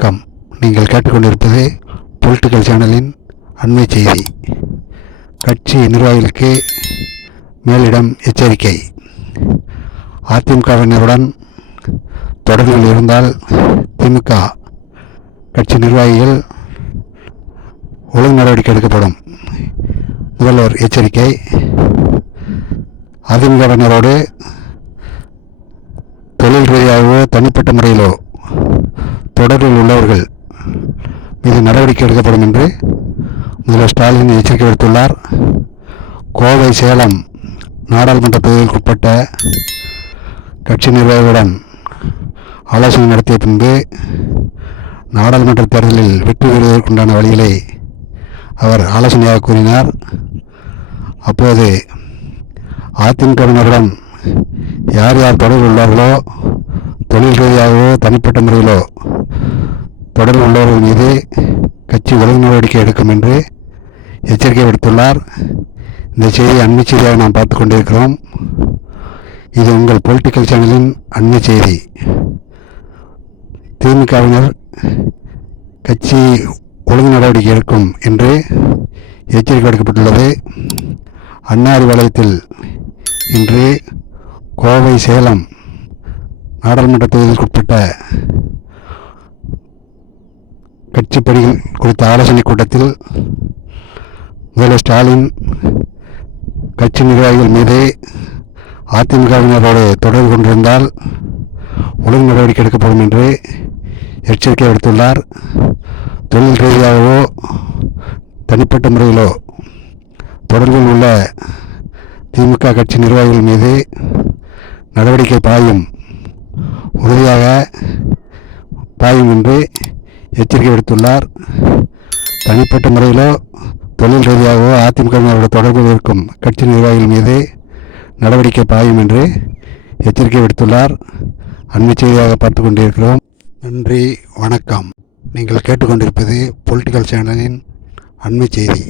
வணக்கம். நீங்கள் கேட்டுக்கொண்டிருப்பது பொலிட்டிக்கல் சேனலின் அண்மை செய்தி. கட்சி நிர்வாகிகளுக்கு மேலிடம் எச்சரிக்கை. அதிமுகவினருடன் தொடர்பில் இருந்தால் திமுக கட்சி நிர்வாகிகள் ஒழுங்கு நடவடிக்கை எடுக்கப்படும். முதல்வர் எச்சரிக்கை. அதிமுகவினரோடு தொழில் ரீதியாகவோ தனிப்பட்ட முறையிலோ தொடர்பில் உள்ளவர்கள் மீது நடவடிக்கை எடுக்கப்படும் என்று முதல்வர் ஸ்டாலின் எச்சரிக்கை விடுத்துள்ளார். கோவை, சேலம் நாடாளுமன்ற தொகுதிகளுக்குட்பட்ட கட்சி நிர்வாகிகளுடன் ஆலோசனை நடத்திய பின்பு நாடாளுமன்ற தேர்தலில் வெற்றி பெறுவதற்குண்டான வழிகளை அவர் ஆலோசனையாக கூறினார். அப்போது அதிமுகவினருடன் யார் யார் தொடர்பில் உள்ளார்களோ, தொழில் ரீதியாகவோ தனிப்பட்ட முறையிலோ தொடர்பு உள்ளவர்கள் மீது கட்சி ஒழுங்கு நடவடிக்கை எடுக்கும் என்று எச்சரிக்கை விடுத்துள்ளார். இந்த செய்தியை அண்மை செய்தியாக நாம் பார்த்து கொண்டிருக்கிறோம். இது உங்கள் பொலிட்டிக்கல் சேனலின் அண்மை செய்தி. திமுகவினர் கட்சி ஒழுங்கு நடவடிக்கை எடுக்கும் என்று எச்சரிக்கை விடுக்கப்பட்டுள்ளது. அண்ணா அறிவாலயத்தில் இன்று கோவை, சேலம் நாடாளுமன்ற தொகுதிகளுக்குட்பட்ட கட்சி பணிகள் குறித்த ஆலோசனை கூட்டத்தில் முதல்வர் ஸ்டாலின் கட்சி நிர்வாகிகள் மீது அதிமுகவினரோடு தொடர்பு கொண்டிருந்தால் ஒழுங்கு நடவடிக்கை எடுக்கப்படும் என்று எச்சரிக்கை விடுத்துள்ளார். தொழில் ரீதியாகவோ தனிப்பட்ட முறையிலோ தொடர்பில் உள்ள திமுக கட்சி நிர்வாகிகள் மீது நடவடிக்கை உறுதியாக பாயும் என்று எச்சரிக்கை விடுத்துள்ளார். தனிப்பட்ட முறையிலோ தொழில் ரீதியாகவோ அதிமுகவினரோட தொடர்பில் இருக்கும் கட்சி நிர்வாகிகள் மீது நடவடிக்கை பாயும் என்று எச்சரிக்கை விடுத்துள்ளார். அண்மை செய்தியாக பார்த்து கொண்டிருக்கிறோம். நன்றி, வணக்கம். நீங்கள் கேட்டுக்கொண்டிருப்பது பொலிட்டிக்கல் சேனலின் அண்மை செய்தி.